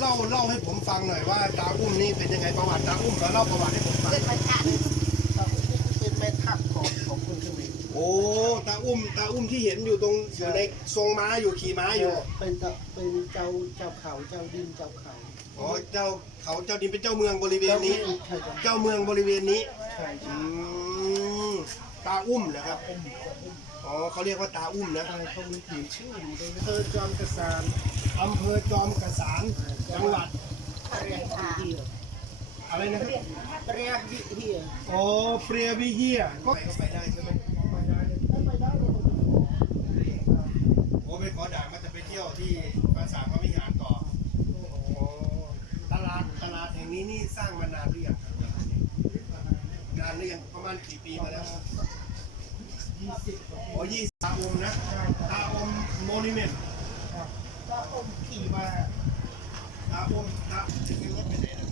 เล่าเล่าให้ผมฟังหน่อยว่าตาอุ้มนี่เป็นยังไงประวัติตาอุ้มแล้วเล่าประวัติให้ผมฟัง เป็นแม่ทัพของของคนเขมร โอ้ตา อุ้มตาอุ้มที่เห็นอยู่ตรงอยู่ในทรงม้าอยู่ขี่ม้าอยู่เป็นเจ้าเป็นเจ้าเจ้าเขาเจ้าดินเจ้าเขาอ๋อเจ้าเขาเจ้าดินเป็นเจ้าเมืองบริเวณนี้ ใช่ครับเจ้าเมืองบริเวณนี้ใช่อืมตาอุ้มเหรอครับอ๋อเขาเรียกว่าตาอุ้มนะใช่เขามีผีชื่ออยู่ด้วยเธอจอมกระสานอำเภอจอมกระสานจังหวัดเรียกวิเฮียอะไรนะครับเรียกวิเฮียอ๋อเปรียวิเฮียก็ไปได้ใช่ไหม ที่ปราสาทพระวิหารต่อโอ้โหตลาดตลาดแห่งนี้นี่สร้างมานานหรือยังนานหรือยังประมาณกี่ปีมาแล้วโอ้ยี่ตาอมนะตาอมโมนิเมนต์ตาอมขี่มาตาอมตาจะซื้อรถไปไหนนะ